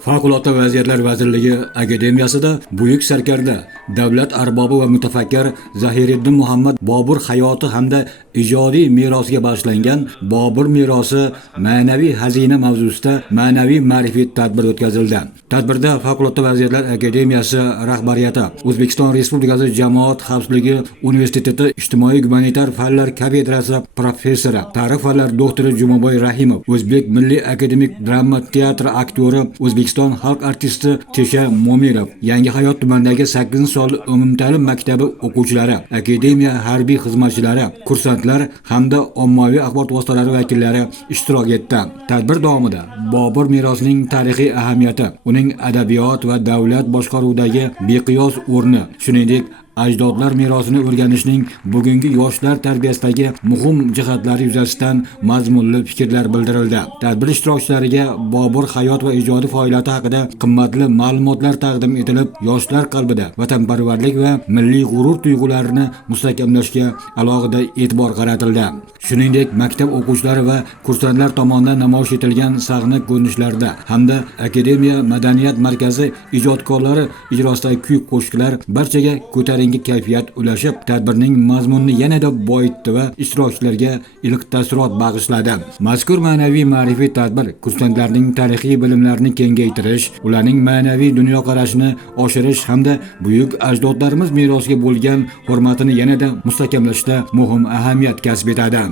Favqulodda vaziyatlar vazirligi akademiyasida buyuk sarkarda, davlat arbobi va mutafakkir Zahiriddin Muhammad Bobur hayoti hamda ijodiy merosiga bag'ishlangan Bobur merosi ma'naviy xazina mavzusida ma'naviy ma'rifiy tadbir o'tkazildi. Tadbirda Favqulodda vaziyatlar akademiyasi rahbariyati, O'zbekiston Respublikasi Jamoat xavfsizligi universiteti ijtimoiy-gumanitar fanlar kafedrasi professori, tarix fanlari doktori Jumaboy Rahimov, O'zbek milliy akademik drama teatri aktyori, O'zbekiston xalq artisti Tesha Mo'minov, Yangi hayot tumanidagi 8-sonli umumta'lim maktabi o'quvchilari, akademiya harbiy xizmatchilari, kursantlar hamda ommaviy axborot vositalari vakillari ishtirok etdi. Tadbir davomida Bobur merosining tarixiy ahamiyati, uning adabiyot va davlat boshqaruvidagi beqiyos o'rni, shuningdek ajdodlar merosini o'rganishning bugungi yoshlar tarbiyasidagi muhim jihatlari yuzasidan mazmunli fikrlar bildirildi. Tadbir ishtirokchilariga Bobur hayot va ijodiy faoliyati haqida qimmatli ma'lumotlar taqdim etilib, yoshlar qalbida vatanparvarlik va milliy g'urur tuyg'ularini mustahkamlashga alohida e'tibor qaratildi. Shuningdek, maktab o'quvchilari va kursantlar tomonidan namoyish etilgan sahna ko'rinishlarida hamda akademiya madaniyat markazi ijodkorlari ijrosidagi kuy-qo'shiqlar barchaga ko'tarinki kayfiyat ulashib, tadbirning mazmunini yanada boyitdi va ishtirokchilarga iliq taassurot bag'ishladi. Mazkur ma'naviy ma'rifiy tadbir kursantlarning tarixiy bilimlarini kengaytirish, ularning ma'naviy dunyoqarashini oshirish hamda buyuk ajdodlarimiz merosiga bo'lgan hurmatini yanada mustahkamlashda muhim ahamiyat kasb etadi.